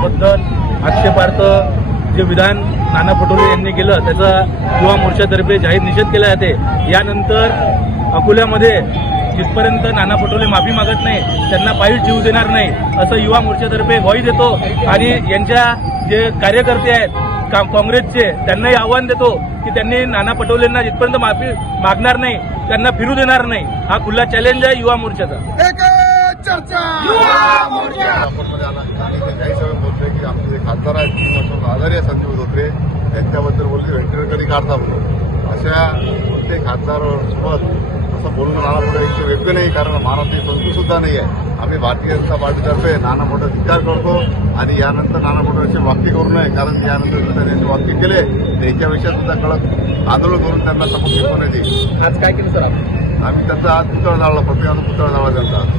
याबद्दल आक्षेपार्थ जे विधान नाना पटोले यांनी केलं त्याचा युवा मोर्चातर्फे जाहीर निषेध केला जाते. यानंतर अकोल्यामध्ये जिथपर्यंत नाना पटोले माफी मागत नाही त्यांना पायीच जीव देणार नाही असं युवा मोर्चातर्फे ग्वाही देतो आणि यांच्या जे कार्यकर्ते आहेत का काँग्रेसचे त्यांनाही आव्हान देतो की त्यांनी नाना पटोलेंना जिथपर्यंत माफी मागणार नाही त्यांना फिरू देणार नाही. हा खुला चॅलेंज आहे युवा मोर्चाचा. चर्चा मध्ये आला आणि ते काही सगळे बोलले की आमचे जे खासदार आहेत आजारी आहे संजीव धोत्रे यांच्याबद्दल बोलले व्हेंटिलेटरही काढता म्हणून. अशा प्रत्येक खासदार सोबत असं बोलणं मोठं इतकं योग्य नाही कारण महाराष्ट्र संस्कृत सुद्धा नाही आहे. आम्ही भारतीय जनता पार्टीतर्फे नाना मोठा धिक्कार करतो आणि यानंतर नाना मोठं असे वाक्य करू नये कारण यानंतर त्यांनी वाक्य केले तर याच्याविषयी सुद्धा कडक आंदोलन करून त्यांना शिकवण्यात येईल आज काय केलं सर आम्ही त्यांचा आज पुतळा जाळला प्रत्येकाचा पुतळा जाळला त्यांचा आज.